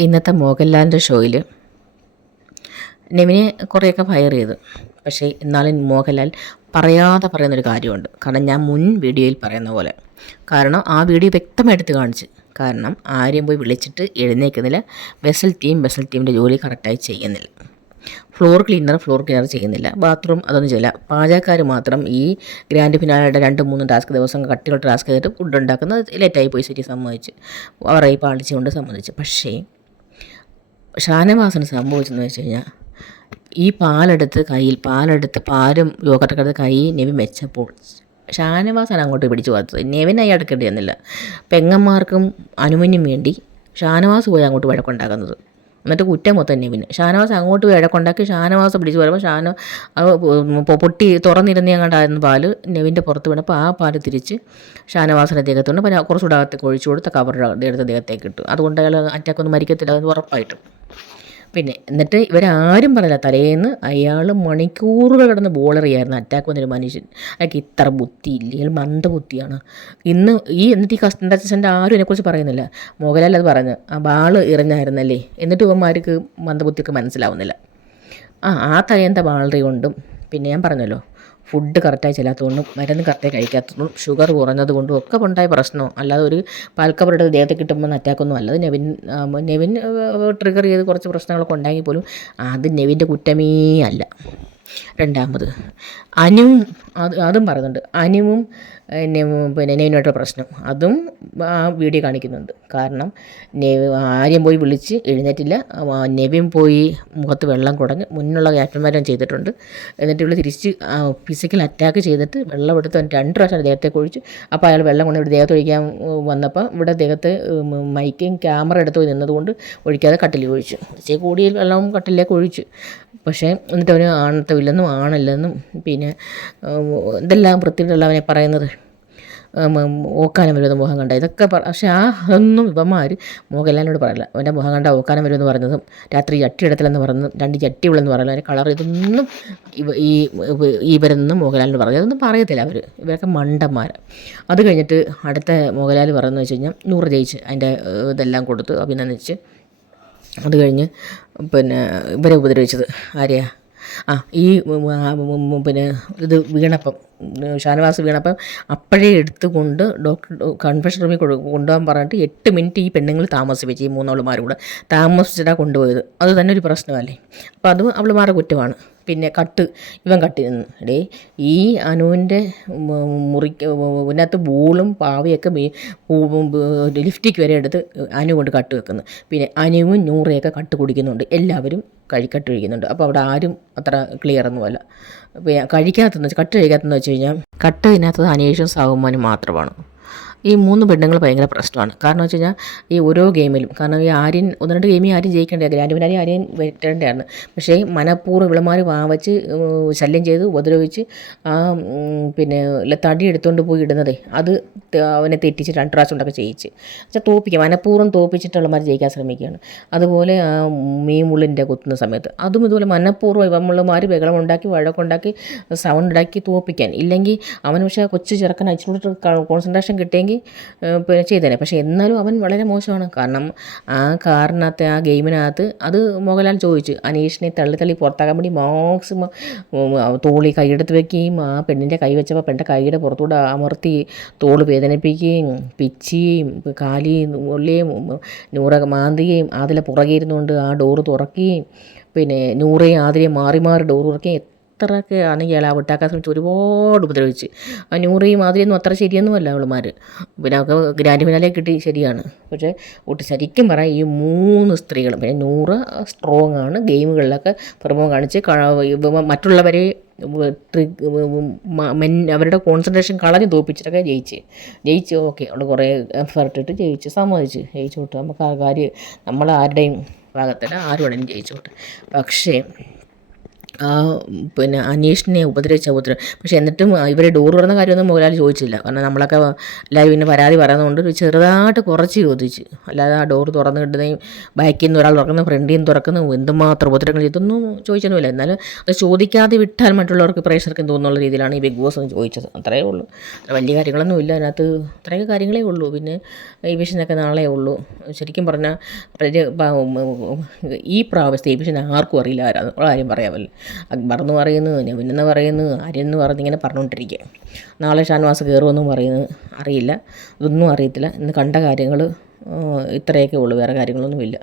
ഇന്നത്തെ മോഹൻലാലിന്റെ ഷോയിൽ നെവിനെ കുറേയൊക്കെ ഫയർ ചെയ്തു. പക്ഷേ എന്നാലും മോഹൻലാൽ പറയാതെ പറയുന്നൊരു കാര്യമുണ്ട്. കാരണം ഞാൻ മുൻ വീഡിയോയിൽ പറയുന്ന പോലെ. കാരണം ആ വീഡിയോ വ്യക്തമായിട്ട് കാണിച്ച്. കാരണം ആരെയും പോയി വിളിച്ചിട്ട് എഴുന്നേക്കുന്നില്ല വെസൽ ടീം വെസൽ ടീമിന്റെ ജോലി കറക്റ്റായി ചെയ്യുന്നില്ല. ഫ്ലോർ ക്ലീനർ ഫ്ലോർ ക്ലീനർ ചെയ്യുന്നില്ല. ബാത്റൂം അതൊന്നും ചെയ്യില്ല. പാചകക്കാർ മാത്രം ഈ ഗ്രാൻഡ് ഫിനാലയുടെ രണ്ട് മൂന്ന് ടാസ്ക് ദിവസം കട്ടിയുള്ള ടാസ്ക് ചെയ്തിട്ട് ഫുഡ് ഉണ്ടാക്കുന്നത് ലേറ്റായി പോയി ശരി സമ്മതിച്ച്. അവരെ പാളിച്ചുകൊണ്ട് സമ്മതിച്ച്. പക്ഷേ ഷാനവാസിന് സംഭവിച്ചെന്ന് വെച്ച് കഴിഞ്ഞാൽ ഈ പാലെടുത്ത് കയ്യിൽ പാലെടുത്ത് പാലും എടുത്ത് കൈ നെവി വെച്ചപ്പോൾ ഷാനവാസാണ് അങ്ങോട്ട് പിടിച്ചു പോകാത്തത് നെവിൻ അയാൾ എടുക്കേണ്ടി വന്നില്ല. പെങ്ങന്മാർക്കും അനുമനും വേണ്ടി ഷാനവാസ് പോയി അങ്ങോട്ട് വഴക്കുണ്ടാക്കുന്നത്. എന്നിട്ട് കുറ്റം മൊത്തം നെവിന്. ഷാനവാസ് അങ്ങോട്ട് വഴക്കുണ്ടാക്കി ഷാനവാസ് പിടിച്ച് വരുമ്പോൾ ഷാന പൊട്ടി തുറന്നിരുന്ന അങ്ങോട്ടായിരുന്നു പാൽ നെവിന്റെ പുറത്ത് വീണപ്പോൾ ആ പാൽ തിരിച്ച് ഷാനവാസിന്റെ ദേഹത്തുണ്ട്. പിന്നെ കുറച്ചുകൂടെ അകത്തേക്ക് ഒഴിച്ചു കൊടുത്ത കവറുടെ എടുത്ത ദേഹത്തേക്ക് ഇട്ടു. അതുകൊണ്ട് അയാൾ അറ്റാക്കൊന്നും മരിക്കത്തില്ല അത് ഉറപ്പായിട്ടും. പിന്നെ എന്നിട്ട് ഇവരാരും പറഞ്ഞില്ല തലേന്ന് അയാൾ മണിക്കൂറുകൾ കിടന്ന് ബോളറിയായിരുന്നു അറ്റാക്ക് വന്നൊരു മനുഷ്യൻ. അയാൾക്ക് ഇത്ര ബുദ്ധി അയാൾ മന്ദബുദ്ധിയാണ് ഇന്ന് ഈ എന്നിട്ട് ഈ കസ്റ്റൻഡൻസിന്റെ ആരും ഇതിനെക്കുറിച്ച് പറയുന്നില്ല. മോഹൻലാൽ അത് പറഞ്ഞു ആ ബാൾ എറിഞ്ഞായിരുന്നല്ലേ? എന്നിട്ട് ഇവന്മാർക്ക് മന്ദബുദ്ധിയൊക്കെ മനസ്സിലാവുന്നില്ല. ആ ആ തലേന്ത ബാളറി കൊണ്ടും പിന്നെ ഞാൻ പറഞ്ഞല്ലോ ഫുഡ് കറക്റ്റായി ചെല്ലാത്തതുകൊണ്ടും മരുന്ന് കറക്റ്റായി കഴിക്കാത്തതുകൊണ്ടും ഷുഗർ കുറഞ്ഞത് കൊണ്ടും ഒക്കെ ഉണ്ടായ പ്രശ്നമോ? അല്ലാതെ ഒരു പാൽക്കവറുടെ ദേഹത്ത് കിട്ടുമ്പോൾ അറ്റാക്കൊന്നും അല്ല. അത് നെവിൻ നെവിൻ ട്രിഗർ ചെയ്ത് കുറച്ച് പ്രശ്നങ്ങളൊക്കെ ഉണ്ടായെങ്കിൽ പോലും അത് നെവിന്റെ കുറ്റമേ അല്ല. രണ്ടാമത് അനുവും അത് അതും പറയുന്നുണ്ട്. അനുവും പിന്നെ പിന്നെ പ്രശ്നം. അതും ആ വീഡിയോ കാണിക്കുന്നുണ്ട്. കാരണം നെവ് ആര്യം പോയി വിളിച്ച് എഴുന്നേറ്റില്ല. നെവിൻ പോയി മുഖത്ത് വെള്ളം കുടഞ്ഞ് മുന്നുള്ള ക്യാപ്റ്റന്മാരും ചെയ്തിട്ടുണ്ട്. എന്നിട്ട് ഇവിടെ തിരിച്ച് ഫിസിക്കൽ അറ്റാക്ക് ചെയ്തിട്ട് വെള്ളം എടുത്ത് രണ്ട് പ്രാവശ്യം ദേഹത്തെ ഒഴിച്ച്. അപ്പോൾ അയാൾ വെള്ളം കൊണ്ട് ഇവിടെ ദേഹത്ത് ഒഴിക്കാൻ വന്നപ്പോൾ ഇവിടെ ദേഹത്ത് മൈക്കും ക്യാമറ എടുത്ത് പോയി നിന്നതുകൊണ്ട് ഒഴിക്കാതെ കട്ടിലേക്ക് ഒഴിച്ചു. ഇച്ചിരി കൂടിയ വെള്ളവും കട്ടിലേക്ക് ഒഴിച്ചു. പക്ഷേ എന്നിട്ട് അവന് ആണത്തമില്ലെന്നും ആണല്ലെന്നും പിന്നെ ഇതെല്ലാം വൃത്തിയിലുള്ള അവനെ പറയുന്നത് ഓക്കാനം വരുമെന്ന് മുഖം കണ്ട. ഇതൊക്കെ പക്ഷേ ആ ഒന്നും ഇവന്മാർ മോഹൻലാലിനോട് പറയില്ല. അവന്റെ മുഖം കണ്ട ഓക്കാനം വരുമെന്ന് പറഞ്ഞതും രാത്രി ചട്ടി ഇടത്തില്ലെന്ന് പറഞ്ഞതും രണ്ട് ചട്ടി ഉള്ളെന്ന് പറഞ്ഞു അതിന്റെ കളർ ഇതൊന്നും ഇവ ഈ ഇവ- ഇവരൊന്നും മോഹൻലാലിനോട് പറഞ്ഞു അതൊന്നും പറയത്തില്ല അവർ ഇവരൊക്കെ മണ്ടന്മാർ അത് കഴിഞ്ഞിട്ട് അടുത്ത മോഹൻലാൽ പറയുന്നത് വെച്ച് കഴിഞ്ഞാൽ നൂറ് ജയിച്ച് അതിന്റെ ഇതെല്ലാം കൊടുത്ത് അഭിനന്ദിച്ച് അത് കഴിഞ്ഞ് പിന്നെ ഇവരെ ഉപദ്രവിച്ചത് ആരെയാ? ആ ഈ പിന്നെ ഇത് വീണപ്പം ഷാനവാസ് വീണപ്പം അപ്പോഴേ എടുത്തുകൊണ്ട് ഡോക്ടർ കൺഫെഷൻ റൂമിൽ കൊണ്ടു കൊണ്ടുപോകാൻ പറഞ്ഞിട്ട് എട്ട് മിനിറ്റ് ഈ പെണ്ണുങ്ങൾ താമസിപ്പിച്ച് ഈ മൂന്നോളുമാരും കൂടെ താമസിച്ചിട്ടാണ് കൊണ്ടുപോയത്. അത് തന്നെ ഒരു പ്രശ്നമല്ലേ? അപ്പോൾ അതും അവളുമാരുടെ കുറ്റമാണ്. പിന്നെ കട്ട്. ഇവൻ കട്ട് നിന്ന്. ഡേ ഈ അനുവിന്റെ മുറിക്ക് ഇതിനകത്ത് ബോളും പാവയൊക്കെ ലിഫ്റ്റിക്ക് വരെ എടുത്ത് അനു കൊണ്ട് കട്ട് വെക്കുന്നു. പിന്നെ അനുവും നൂറയൊക്കെ കട്ട് കുടിക്കുന്നുണ്ട്. എല്ലാവരും കഴിക്കട്ട് കഴിക്കുന്നുണ്ട് അപ്പോൾ അവിടെ ആരും അത്ര ക്ലിയർ ഒന്നുമല്ല കഴിക്കാത്തതെന്ന് വെച്ചാൽ കട്ട് കഴിക്കാത്തതെന്ന് വെച്ച് കഴിഞ്ഞാൽ കട്ട് ഇതിനകത്ത് അനേഷും സാവുമാനും മാത്രമാണ്. ഈ മൂന്ന് പെണ്ണുങ്ങൾ ഭയങ്കര പ്രശ്നമാണ്. കാരണം വെച്ച് കഴിഞ്ഞാൽ ഈ ഓരോ ഗെയിമിലും കാരണം ഈ ആര്യൻ ഒന്ന് രണ്ട് ഗെയിമിൽ ആരും ജയിക്കേണ്ട ഗ്രാൻഡ് ആരെയും വെറ്റേണ്ടതാണ് പക്ഷേ മനഃപൂർവം ഇവിളമാർ വാവച്ച് ശല്യം ചെയ്ത് ഉപദ്രവിച്ച് ആ പിന്നെ തടി എടുത്തുകൊണ്ട് പോയി ഇടുന്നതേ അത് അവനെ തെറ്റിച്ച് രണ്ട് പ്രാവശ്യം കൊണ്ടൊക്കെ ചെയ്യിച്ച്. വെച്ചാൽ തോപ്പിക്കുക മനഃപൂർവം തോപ്പിച്ചിട്ടുള്ളമാർ ജയിക്കാൻ ശ്രമിക്കുകയാണ്. അതുപോലെ മീൻ മുള്ളിന്റെ കുത്തുന്ന സമയത്ത്. അതും ഇതുപോലെ മനഃപൂർവം ഇവമുള്ളമാർ ബഹളം ഉണ്ടാക്കി വഴക്കുണ്ടാക്കി സൗണ്ട് ഉണ്ടാക്കി തോപ്പിക്കാൻ. ഇല്ലെങ്കിൽ അവൻ പക്ഷേ കൊച്ചു ചെറുക്കൻ അച്ഛനോട് കോൺസെൻട്രേഷൻ കിട്ടിയെങ്കിൽ ഏഹ്, പിന്നെ ചെയ്തേനെ. പക്ഷേ എന്നാലും അവൻ വളരെ മോശമാണ്. കാരണം ആ കാറിനകത്ത് ആ ഗെയിമിനകത്ത് അത് മോഹൻലാൽ ചോദിച്ചു. അനീഷിനെ തള്ളി തള്ളി പുറത്താക്കാൻ വേണ്ടി മാക്സിമം തോളി കൈയെടുത്ത് വെക്കുകയും ആ പെണ്ണിന്റെ കൈ വെച്ചപ്പോൾ പെണ്ണിന്റെ കൈയുടെ പുറത്തൂടെ അമർത്തി തോൾ വേദനിപ്പിക്കുകയും പിച്ചിയും കാലിയും ഉള്ളിയും നൂറ മാന്തിയും അതിലെ പുറകെ ഇരുന്നുകൊണ്ട് ആ ഡോറ് തുറക്കുകയും പിന്നെ നൂറേയും ആതിരയും മാറി മാറി ഡോറ് തുറക്കുകയും എത്രയൊക്കെ ആണെങ്കിൽ ആ വിട്ടാക്കാൻ ശ്രമിച്ച് ഒരുപാട് ഉപദ്രവിച്ച്. ആ നൂറി മാതിരിയൊന്നും അത്ര ശരിയൊന്നുമല്ല അവളുമാർ പിന്നെ അവൾക്ക് ഗ്രാൻഡ് ഫിനാലെ കിട്ടി ശരിയാണ്. പക്ഷേ ഒട്ട് ശരിക്കും പറയാം ഈ മൂന്ന് സ്ത്രീകളും പിന്നെ നൂറ് സ്ട്രോങ് ആണ് ഗെയിമുകളിലൊക്കെ പ്രമുഖം കാണിച്ച് മറ്റുള്ളവരെ മെൻ അവരുടെ കോൺസെൻട്രേഷൻ കളഞ്ഞ് തോപ്പിച്ചിട്ടൊക്കെ ജയിച്ച്. ജയിച്ച് ഓക്കെ അവൾ കുറേ എഫേർട്ട് ഇട്ട് ജയിച്ച് സമ്മതിച്ച്. ജയിച്ചു വിട്ടു നമുക്ക് ആ കാര്യം നമ്മൾ ആരുടെയും ഭാഗത്തല്ല ആരും വേണമെങ്കിലും വിട്ടു. പക്ഷേ ആ പിന്നെ അനീഷിനെ ഉപദ്രവിച്ച ഉപദ്രവം പക്ഷെ എന്നിട്ടും ഇവർ ഡോർ തുറന്ന കാര്യമൊന്നും മുതലാളി ചോദിച്ചില്ല. കാരണം നമ്മളൊക്കെ എല്ലാവരും പിന്നെ പരാതി പറയുന്നതുകൊണ്ട് ഒരു ചെറുതായിട്ട് കുറച്ച് ചോദിച്ചു. അല്ലാതെ ആ ഡോർ തുറന്ന് കിട്ടുന്നതും ബാക്കിൽ നിന്ന് ഒരാൾ തുറക്കുന്നു ഫ്രണ്ടിൽ നിന്ന് തുറക്കുന്നു എന്തുമാത്രം ഉപദ്രവങ്ങൾ ഇതൊന്നും ചോദിച്ചൊന്നുമില്ല. എന്നാലും അത് ചോദിക്കാതെ വിട്ടാൽ മറ്റുള്ളവർക്ക് പ്രേക്ഷകർക്ക് തോന്നുന്നുള്ള രീതിയിലാണ് ഈ ബിഗ് ബോസ് ചോദിച്ചത്. അത്രയേ ഉള്ളൂ. അത്ര വലിയ കാര്യങ്ങളൊന്നും ഇല്ല. അതിനകത്ത് അത്രയൊക്കെ കാര്യങ്ങളേ ഉള്ളൂ. പിന്നെ ഈ വിഷനൊക്കെ നാളെ ഉള്ളൂ. ശരിക്കും പറഞ്ഞാൽ ഈ പ്രാവശ്യത്തെ ഈ വിഷൻ ആർക്കും അറിയില്ല. ആരും പറയാമല്ലോ അക്ബർ എന്ന് പറയുന്നു നെവിൻ പറയുന്നു ആര്യൻ എന്ന് പറഞ്ഞ് ഇങ്ങനെ പറഞ്ഞുകൊണ്ടിരിക്കുക. നാളെ ഷാൻവാസ് കയറുമെന്നും പറയുന്നത് അറിയില്ല. ഇതൊന്നും അറിയത്തില്ല. ഇന്ന് കണ്ട കാര്യങ്ങൾ ഇത്രയൊക്കെ ഉള്ളൂ. വേറെ കാര്യങ്ങളൊന്നുമില്ല.